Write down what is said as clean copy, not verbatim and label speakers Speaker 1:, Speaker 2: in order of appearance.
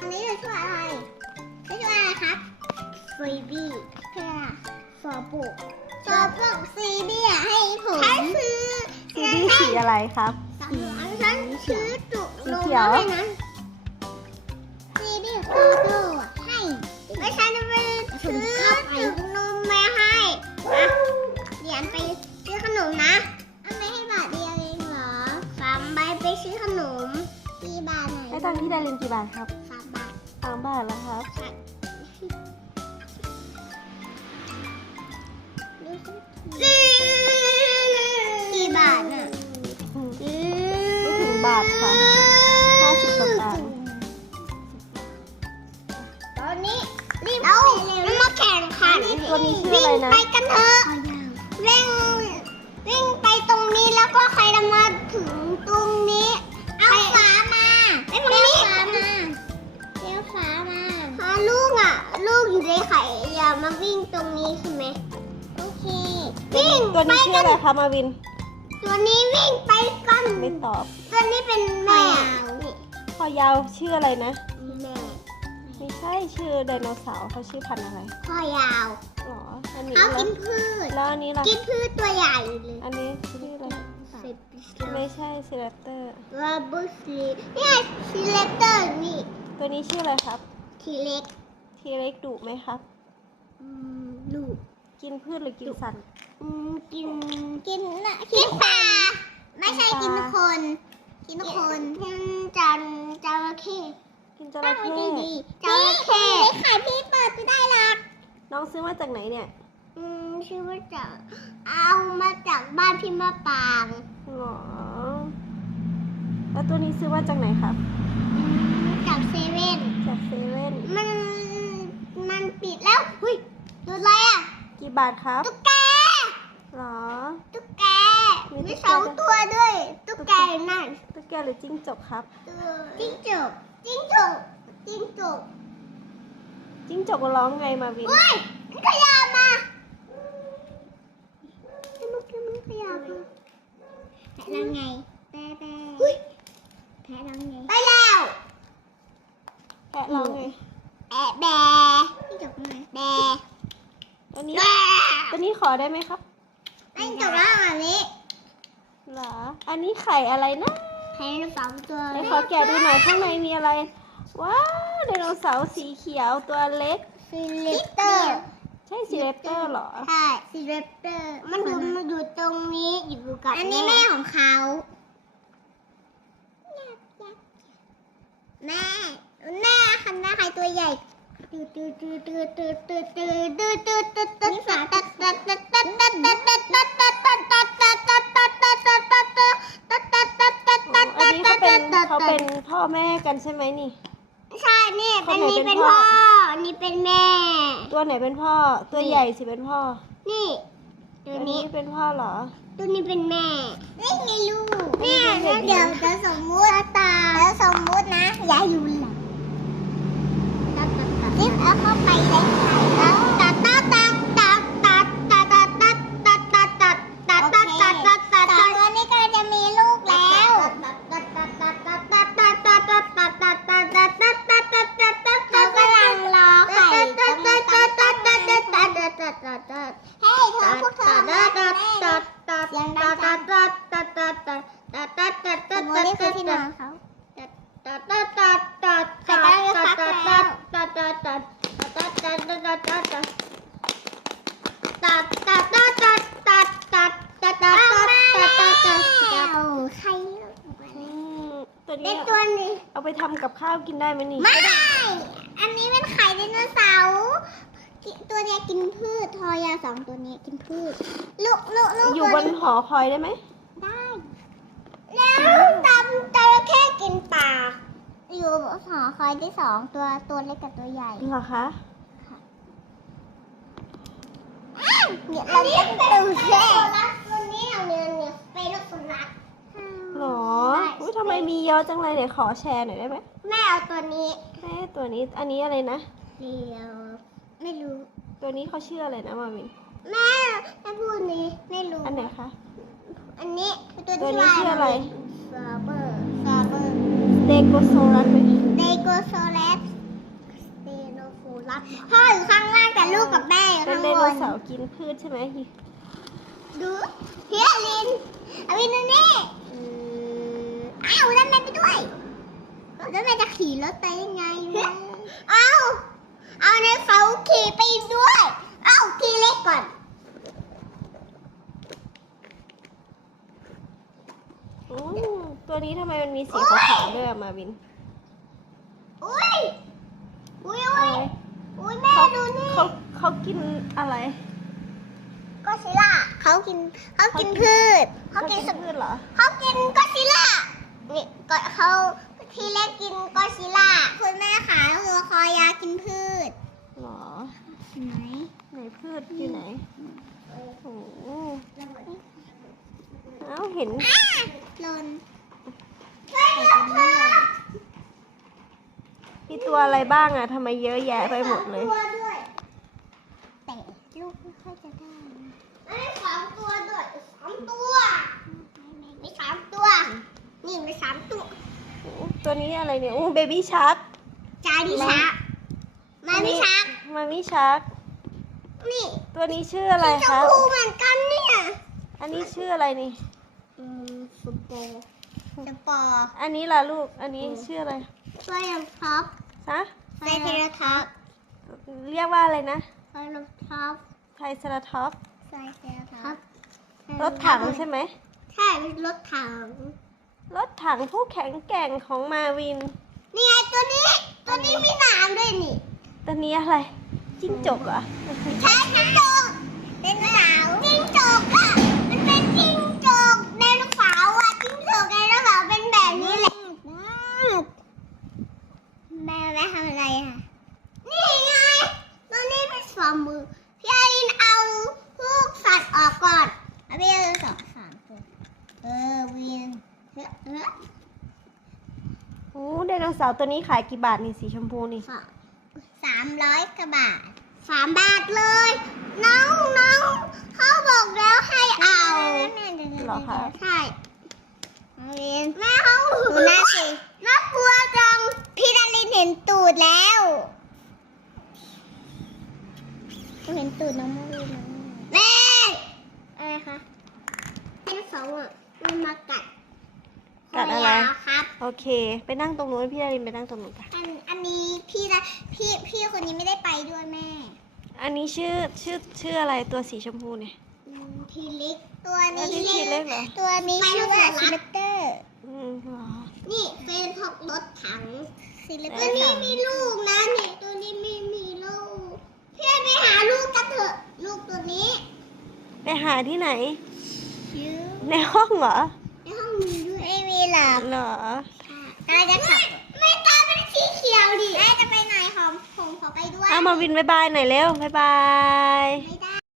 Speaker 1: นี้จะช่วยอะไรครับฟีบี้เพื่อสอบบุกซีบี้ให้ผมฉันซื้อ
Speaker 2: ซีบี้สีอะไรครับ
Speaker 1: ฉันซื้อจุกนมมาให้นั้นซีบี้โคโต้ให้ไม่ฉันจะไปซื้อจุกนมมาให้เหรียญไปซื้อขนมนะไม่ให้บาทเดียวเองเหรอ3 ใบไปซื้อขนมกี่บาทไหน
Speaker 2: ได้ตังค์ที่ดารินกี่บาทครับ
Speaker 1: 3 บาท
Speaker 2: 3 บาทแล้วครับ
Speaker 1: กี่บาทน่ะ
Speaker 2: ไม่ถึงบาทค่ะ50 กว่าบาท
Speaker 1: ตอนนี้รีบมาแข่งขัน
Speaker 2: ตัวนี้ชื่ออะไรนะ
Speaker 1: ไปกันเถอะวิ่งไปตรงนี้แล้วก็ใครจะมาถึงตรงนี้เอาฝามาเลี้ยวฝามาพาลูกอยู่ในไข่อย่ามาวิ่งตรงนี้ใช่ไหมโอเควิ่ง
Speaker 2: ตัวนี้ชื่ออะไรคะมาวิน
Speaker 1: ตัวนี้วิ่งไปกัน
Speaker 2: ไม่ตอบ
Speaker 1: ตัวนี้เป็นแม่นี่
Speaker 2: คอยาวชื่ออะไรนะ
Speaker 1: แม่
Speaker 2: ไม่ใช่ชื่อไดโนเสาร์เขาชื่อพันธุ์อะไร
Speaker 1: คอยาว
Speaker 2: หรอ อันนี้
Speaker 1: เขา
Speaker 2: ล่ะ
Speaker 1: กินพืช
Speaker 2: แล้วอันนี้ล่ะ
Speaker 1: กินพืชตัวใหญ่เลย
Speaker 2: อันนี้ชื่ออะไร ไม่ใช่ซีแรปเตอร์
Speaker 1: ว่าบุสลีนี่ซีเลเตอร์นี่
Speaker 2: ตัวนี้ชื่ออะไรครับ
Speaker 1: ทีเล็ก
Speaker 2: ทีเล็กดุไหมครับ
Speaker 1: ลูก
Speaker 2: กินพืชหรือกินสัตว์
Speaker 1: กินปลาไม่ใช่กินคนกินจระเข้
Speaker 2: กินจระเข้
Speaker 1: จระเข้ขายพี่เปิดไม่ได้หรอก
Speaker 2: น้องซื้อมาจากไหนเนี่ย
Speaker 1: ชื่อว่าจะเอามาจากบ้านพี่มะปาง
Speaker 2: หรอ แล้วตัวนี้ซื้อมาจากไหนครับ
Speaker 1: จากเซเว่น
Speaker 2: จากเซเว่น
Speaker 1: มันปิดแล้วหุ้ยตัวอะไรอ่ะ
Speaker 2: กี่บาทครับ
Speaker 1: ตุ๊กแก
Speaker 2: หรอ
Speaker 1: ตุ๊กแกมี2 ตัวด้วยตุ๊กแกนั่น
Speaker 2: ตุ๊กแกหรือจิ้งจกครับ
Speaker 1: จิ้งจก
Speaker 2: จิ้งจกร้องไงมาวิน
Speaker 1: เฮ้ยมันขยับมามันขยับมาแพ้แล้วไงแพ้แพ้แล้วไงไปแล้ว
Speaker 2: แพะร้องไง
Speaker 1: แบจิ้งจกมาแบ
Speaker 2: ตัวนี้ขอได้ไหมครับ
Speaker 1: จิ้งจกแล้วแบบนี้
Speaker 2: หรอ อันนี้ไข่อะไรนะ
Speaker 1: แพ้2 ตัว
Speaker 2: ไหนขอแกะดูหน่อยข้างในมีอะไร ว้าวไดโนเสาร์สีเขียวตัวเล็ก
Speaker 1: ซีเลเตอร์
Speaker 2: ใช่ซีเรปเตอร์หรอ
Speaker 1: ใช่ซีเลเตอร์มันอยู่ตรงนี้อยู่กับอันนี้แม่ของเขาแม่คันหน้าใครตัวใหญ่
Speaker 2: อันนี้เขาเป็นพ่อแม่กันใช่ไหมนี่
Speaker 1: ใช่นี่เป็นนี่เป็นพ่อนี่เป็นแม่
Speaker 2: ตัวไหนเป็นพ่อ ตัวใหญ่สิเป็นพ่อ
Speaker 1: นี่ตั
Speaker 2: ตัว ว
Speaker 1: นี้
Speaker 2: นี้เป็นพ่อเหรอ
Speaker 1: ตัวนี้เป็นแม่นี่ไงลูกเนี่ยเดี๋ยวจะสมมุติแล้วสมมุตินะอย่าอยู่หลังรีบเอาเข้าไปเลยแล้วตัวนี้ก็จะมีลูกแล้วเขากำลังรอไข่เฮ้ยเธอพวกเธอแม่เสียงดังจังสมมุตินี่คือที่นอนเขาใครกำลังจะฟักแล้วใคร
Speaker 2: ตัว
Speaker 1: เด็
Speaker 2: นี้
Speaker 1: กตัวนี้
Speaker 2: เอาไปทำกับข้าวกินได้ไหมนี่
Speaker 1: ไม่ได้ อันนี้เป็นไข่ไดโนเสาร์ตัวนี้กินพืชทอยา2 ตัวนี้กินพืชลูก
Speaker 2: อยู่บนหอคอยได้ไหม
Speaker 1: ได้แล้วจระเข้กินปลาอยู่หอคอยที่2 ตัวเล็กกับตัวใหญ่
Speaker 2: เหรอคะ
Speaker 1: เนี่ยเราจะดูแค่ตัวนี้เนี่ยเป็นลูกสุนัข
Speaker 2: หรออุ้ยทำไมมีเยอะจังเลยเดี๋ยวขอแชร์หน่อยได้ไหม
Speaker 1: แม่เอาตัวนี้
Speaker 2: แม่ตัวนี้ อันนี้อะไรนะ
Speaker 1: เดียวไม่รู้
Speaker 2: ตัวนี้เขาชื่ออะไรนะมาวิน
Speaker 1: แม่พูดนี้ไม่รู้
Speaker 2: อันไหนคะ
Speaker 1: อันนี้คือตัว
Speaker 2: ตัว
Speaker 1: ที่
Speaker 2: นี้ชื่ออะไร
Speaker 1: ซาเบอร์
Speaker 2: เดโกโซรัสไหม
Speaker 1: เดโกโซเลสรับพ่ออยู่ข้างล่างแต่ลูกกับแม่อยู่
Speaker 2: เป็น
Speaker 1: ข้าง
Speaker 2: ได
Speaker 1: บ
Speaker 2: โน
Speaker 1: น
Speaker 2: เสาร์กินพืชใช่ไหม
Speaker 1: ดูพี่อลินอลินนี่อ้าวแล้วแม่ไปด้วยแล้วแม่จะขี่รถไปยังไงเอาในเขาขี่ไปด้วยเอาทีเล็กก่อน
Speaker 2: ตัวนี้ทำไมมันมีสีขาวๆด้วยอะมาวิน
Speaker 1: อุ้ย
Speaker 2: อะไร
Speaker 1: แม่ดูนี่
Speaker 2: เขากินอะไร
Speaker 1: ก็ซิล่าเขากินพืชเขากิน
Speaker 2: พืชเหรอ
Speaker 1: เขากินก็ซิล่านี่ก็เขาทีแรกกินก็ซิล่าคุณแม่ขาคือคอยากินพืช
Speaker 2: หรอ
Speaker 1: ไหน
Speaker 2: ไหนพืชอยู่ไหนโอ้โหเอ้าเห็น
Speaker 1: หล่น
Speaker 2: มีตัวอะไรบ้างอะทำไมเยอะแยะไปหมดเลย
Speaker 1: แต่ลูกไม่ค่อยจะได้ไม่3 ตัวด้วย3 ตัวมี3 ตัวนี่มี3 ตัว
Speaker 2: ตัวนี้อะไรเนี่ยเบบี้ชาร์ก
Speaker 1: จาดิชักมาดิชัก
Speaker 2: มามิชาร์ก
Speaker 1: นี่
Speaker 2: ตัวนี้ชื่ออะไร
Speaker 1: ช
Speaker 2: คะ
Speaker 1: มพูเหมือนกันเนี่ย
Speaker 2: อันนี้ชื่ออะไรนี่
Speaker 1: สปอร์
Speaker 2: อันนี้ล่ะลูก อันนี้ชื่ออะไร
Speaker 1: ช่วยยังท็อป
Speaker 2: ฮะ
Speaker 1: ไซเทราท็อป
Speaker 2: เรียกว่าอะไรนะ
Speaker 1: ไซเทราท็อป
Speaker 2: ไทรเซราทอปส์
Speaker 1: ไซเทราท็อป
Speaker 2: รถถังใช่ไหม
Speaker 1: ใช่เป็นรถถัง
Speaker 2: รถถังผู้แข็งแกร่งของมาวิน
Speaker 1: นี่ไงตัวนี้มีหนามด้วยนี่
Speaker 2: ตัวนี้อะไร จิ้งจกเหรอ
Speaker 1: ใช่จิ้งจกเป็นหนาวจิ้งจกอะมันเป็นจิ้งจกไดโนเสาร์อะจิ้งจกไดโนเสาร์เป็นแบบนี้แหละแม่ทำอะไรอะนี่ไงตัวนี้เป็นฝ่ามือพี่อารินเอาพวกสัตว์ออกก่อนเอาไปเลย2-3 ตัววิน
Speaker 2: โอ้ไดโนเสาร์ตัวนี้ขายกี่บาทนี่สีชมพูนี่
Speaker 1: 300 กว่าบาท3 บาทเลย น้องเขาบอกแล้วให้เอา
Speaker 2: เหรอคะ
Speaker 1: ใช่แม่เขาดูหน้าสิน่ากลัวจังพี่ดารินเห็นตูดแล้วเห็นตูดน้องมาวินแม่อะไรคะไดโนเสาร์อ่ะมันมากัด
Speaker 2: กัดอะไร
Speaker 1: คยาวครับ
Speaker 2: โอเค ไปนั่งตรงนู้นพี่ดารินไปนั่งตรงนู้นค่ะ
Speaker 1: อันนี้พี่คนนี้ไม่ได้ไปด้วยแม่
Speaker 2: อันนี้ชื่ออะไรตัวสีชมพูเนี่ย
Speaker 1: ทีเล็กตัว
Speaker 2: อั
Speaker 1: นี้
Speaker 2: นนี้ทีเล็กเหรอ
Speaker 1: ตัวนี้ชื่อว่าซิลเตอร์
Speaker 2: เหรอ
Speaker 1: นี่เป็นพวกรถถังซิลเตอร์ตัวนี้มีลูกนะเนี่ยตัวนี้ไม่มีลูกพี่ไปหาลูกกันเถอะลูกตัวนี้
Speaker 2: ไปหาที่ไหน
Speaker 1: ชื่อ
Speaker 2: ในห้องเหรอ
Speaker 1: ในห้องมีด้วยไม่มีหรอก
Speaker 2: เหรอ
Speaker 1: ตาจะขับไม่ตาเป็นสีเขียวดิแม่จะไปไหนผมขอไปด้วย
Speaker 2: เอามาวินบายบายหน่อยเร็วบายบาย
Speaker 1: บ๊าย